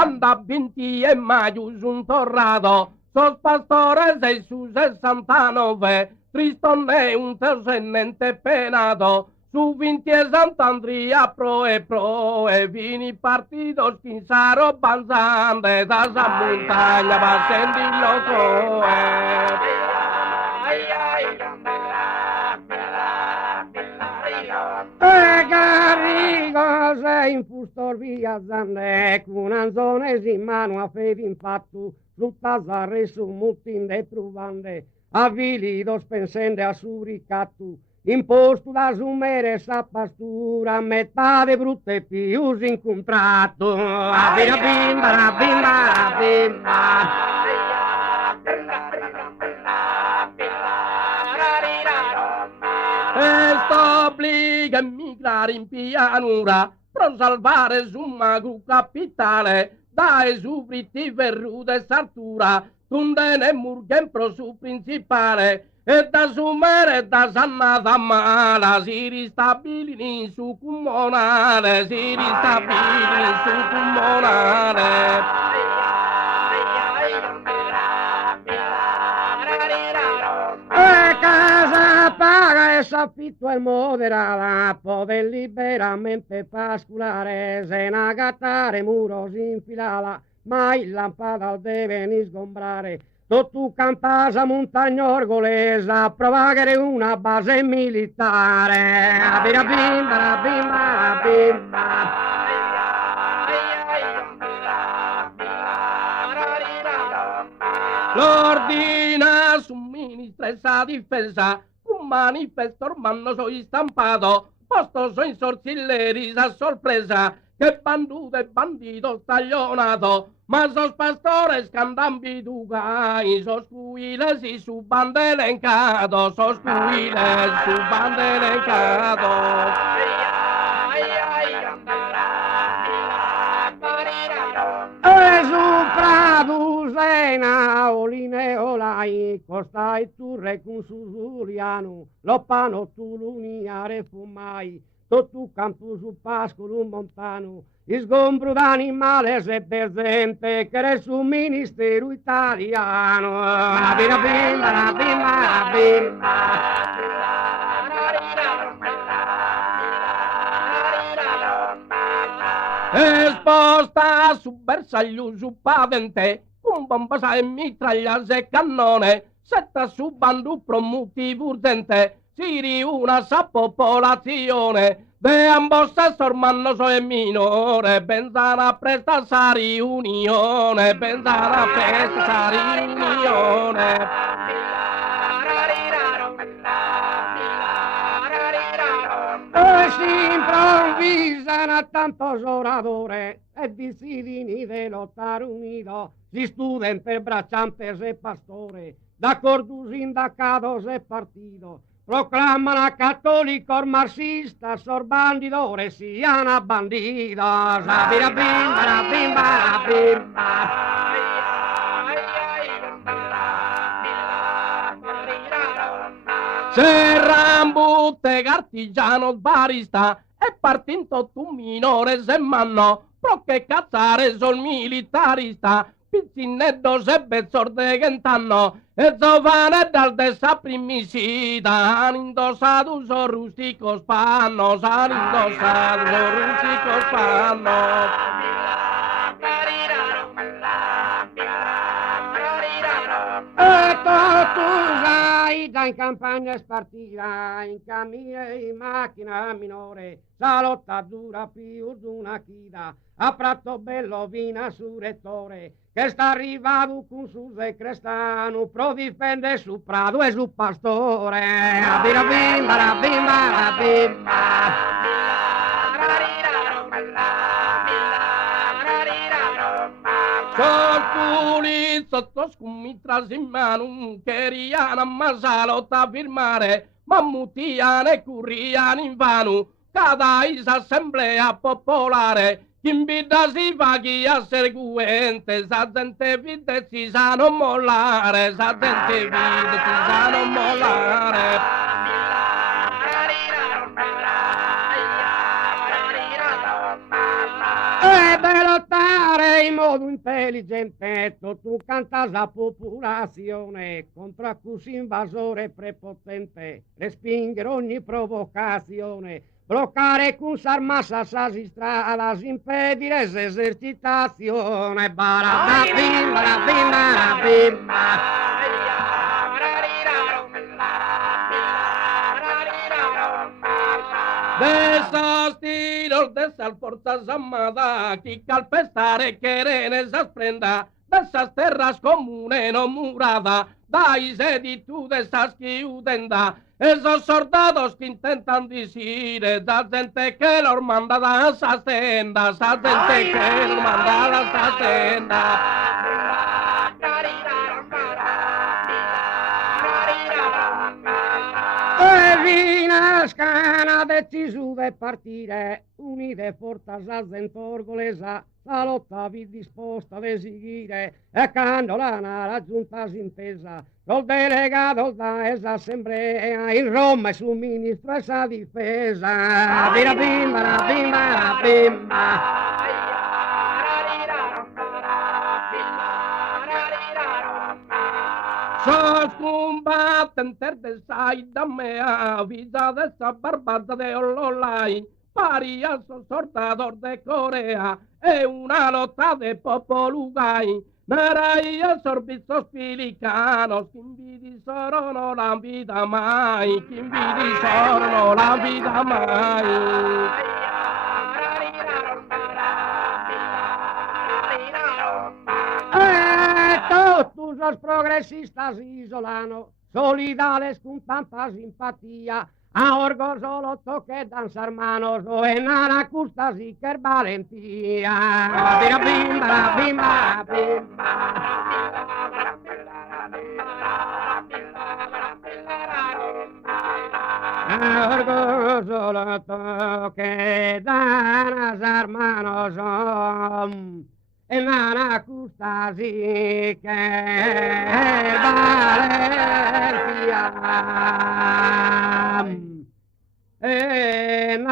Santa Binti e Maius un torrado, sos pastores e su 69, Tristone un terzenente penato, su 20 e Sant'Andria pro e vini partidos Chinsaro Banzande, da esa montagna va sentendo Carico sei in fustor via Zande, con anzones in mano a fede infatti, su tasarre su mutin de pruvande, a vili dos pensende a su ricatto, imposto da sumere sa pastura, metà de brutte pius incontrato, a bimba, la bimba, la bimba. Esta obbliga a emigrare in pianura per salvare su magro capitale da esubriti verrude sartura tundene murgen pro su principale e da sumere da sannata mala si ristabilini in su comunale si ristabilini in su comunale. Casa paga e s'affitto e modera, poter liberamente pasculare, se nagattare muros infilala, mai lampada deve ni sgombrare. Tutto campasa montagna orgolesa, provagare una base militare. La bimba, la bimba, la bimba. L'ordina somministra esa difesa, un manifesto ormano soy stampato, posto soy sorcilleris a sorpresa, che banduto e bandito staglionato, ma sos pastores candan bidugai, sos cuiles y su bande elencato, sos cuiles su bande elencato. Sena, oline olai, costa e turre con susuriano, loppano tu luniare fumai, tutto campo su pascolo montano, sgombro d'animale se presente, che è su ministero italiano. La bimba, la bimba, la bimba. Esposta su bersaglio su pavente, con bomba e mitraglia e cannone, setta su bandu promuti urgente, si riuna sa popolazione, de ambos sessor mannoso e minore, pensare presta sa riunione, pensare presta sa riunione. Si improvvisano a tantos oradores e decidini de lottare unido, si studen per bracciantes e pastore, d'accordo sindacatos e partido, proclaman a católicos marxistas, os bandidores siano bandidos. La bimba, la bimba, la bimba. Serrambutte artigiano barista e partinto tu minore se manno pro che cazzare sol militarista pizzineddo se bezzor de gent'anno e zovane dal dessa primisita han indossato so rustico spanno han indossato so rustico spanno. In campagna spartita, in cammina e in macchina minore, la lotta dura più di una chida, a Prato Bello vina su rettore, che sta arrivato con su se crestano, pro difende su Prado e su pastore. La bimba, la bimba, la bimba. Sorpuli sotto scumitras in mano, queriano ammassare a firmare, mammutiano e curriano in vano, cada assemblea popolare, chi invita si fa chi a seguente, sa gente vide si sa non mollare, sa gente vide si sa non mollare. modo intelligente tu cantas la popolazione contro accusi invasore prepotente, respingere ogni provocazione, bloccare con s'armassa sa strada, impedire l'esercitazione. Barabim, barabim, barabim. De esos tiros de esas fuerzas armadas, que calpestar quieren esas prendas, de esas terras comunes no muradas, dais editud de esas que udenda, esos soldados que intentan decir, esa gente que los manda a esas sendas, esa gente que los manda a esas sendas. Scana deciso de partire, unite forza zentorgolesa, la lotta vi disposta a eseguire, e quando la giunta si intesa, col delegato da esa assemblea, in Roma e sul ministro esa difesa. Bira bimba, bimba, bimba. Sos combattentes de saida mea, vida de esa barbada de Ololai, paria sos sortador de Corea, e una lotta de popolugai, narai a sorbizos pilicanos, che invidi sorono la vita mai, che invidi sorono la vita mai. Todos los progresistas isolano, solidales con tanta simpatía, a orgo solo toque danzar manos, o en anacustas y que valentía. Bira bimba, bimba, a orgo solo toque danzar manos, en anacustas y que valentía. En